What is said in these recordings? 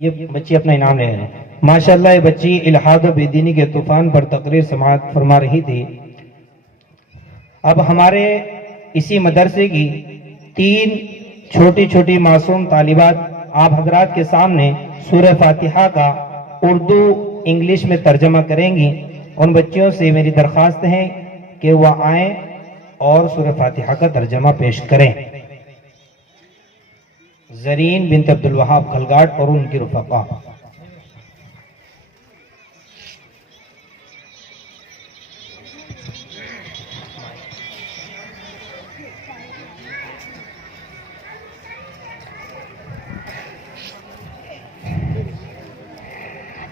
ये बच्ची अपना इनाम ले रहे हैं। माशाल्लाह ये बच्ची इल्हाद व बेदीनी के तूफान पर तकरीर समाअत फरमा रही थी। अब हमारे इसी मदरसे की 3 छोटी छोटी मासूम तालिबात आप हजरात के सामने सूरह फातिहा का उर्दू इंग्लिश में तर्जमा करेंगी। उन बच्चियों से मेरी दरख्वास्त है कि वह आए और सूरह फातिहा का तर्जमा पेश करें। जरीन बिन्त अब्दुल वहाब खलगाट और उनकी रुफका।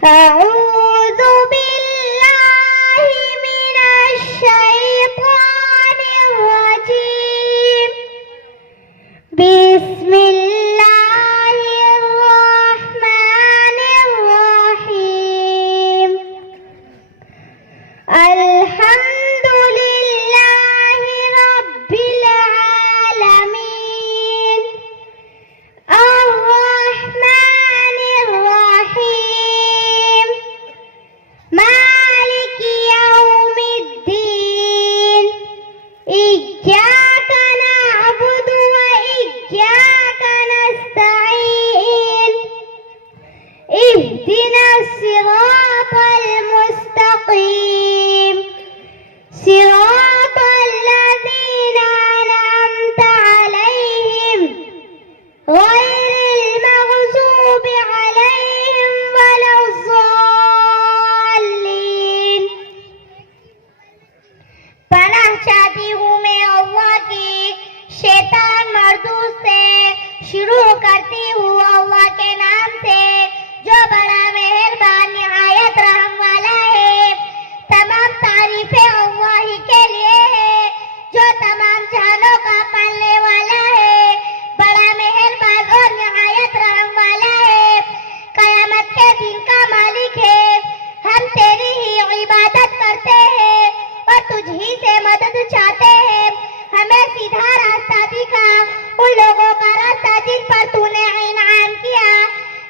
अऊज़ु बिल्लाहि मिनश शैतानिर रजीम। बिस्मिल्लाहिर रहमानिर रहीम। अल्हम्दुलिल्लाहि रब्बिल आलमीन। अर्रहमानिर रहीम। मालिक यौमिद्दीन। इय्याका नअबुदु व इय्याका नस्तईन। इहदिनस सिरातल मुस्तकीम। सिरातल लज़ीना अनअमता अलैहिम गैरिल मग़ज़ूबि अलैहिम वलज़्ज़ालिन। पनाह चाहती हूँ मैं अल्लाह की शैतान मरदूद से। शुरू करती हूँ अल्लाह के नाम से जो बड़ा मेहरबान निहायत रहम वाला है। तमाम तारीफें अल्लाह ही के लिए है जो तमाम जहानों का पालने वाला है, बड़ा मेहरबान और निहायत रहम वाला है, कयामत के दिन का मालिक है। हम तेरी ही इबादत करते हैं और तुझ ही से मदद चाहते हैं। हमें सीधा रास्ता दिखा, उन लोगों का रास्ता जिन पर तूने इनाम किया,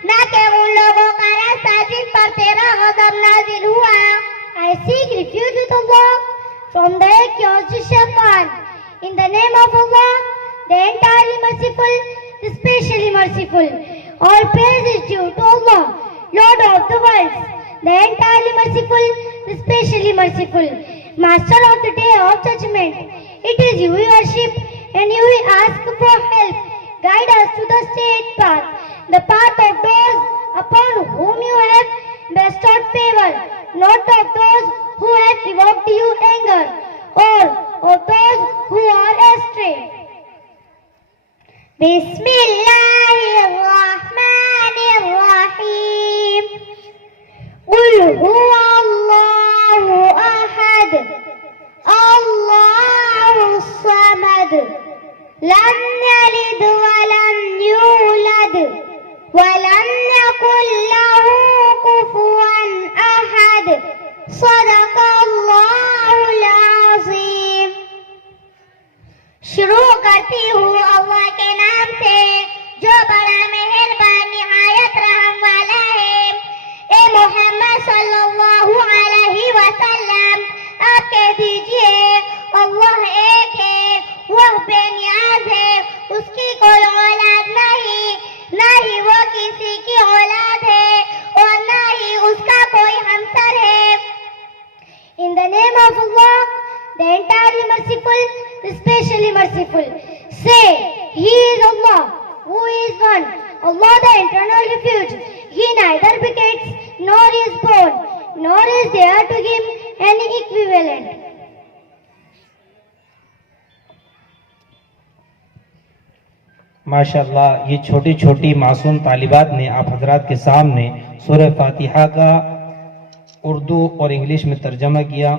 ना कि उन लोगों का रास्ता जिन पर तेरा गज़ब नाजिल हुआ। I seek refuge with Allah from the accused Shaitan. In the name of Allah, the entirely merciful, the specially merciful. All praise is due to Allah, Lord of the worlds, the entirely merciful, the specially merciful, Master of the day of judgment. It is you we worship and you we ask for help. Guide us to the straight path, the path of those upon whom you have bestowed favor, not of those who have evoked you anger, or of those who are astray. Bismillahirrahmanirrahim. Qul huwa Allahu ahad. Allahu samad. Lam yalid wa lam yulad. Wa lam yakul lahu kufuwan ahad. सदक़ल्लाहुल अज़ीम। शुरू करती हूँ अल्लाह के नाम से जो बड़ा मेहरबान निहायत रहम वाला है। ए मोहम्मद सल्लल्लाहु अलैहि वसल्लम, आप कह दीजिए अल्लाह एक है, वह बेनियाज है, उसकी कोई औलाद नहीं, ना ही वो किसी की औलाद है और ना ही उसका कोई हमसर है। In the name of Allah, the entirely merciful, the specially merciful. Say, He is Allah, who is one, Allah the eternal refuge. He neither begets nor is born, nor is there to him any equivalent. माशाल्लाह ये छोटी छोटी मासूम तालिबात ने आप हजरात के सामने सूरह फातिहा का उर्दू और इंग्लिश में तर्जमा किया।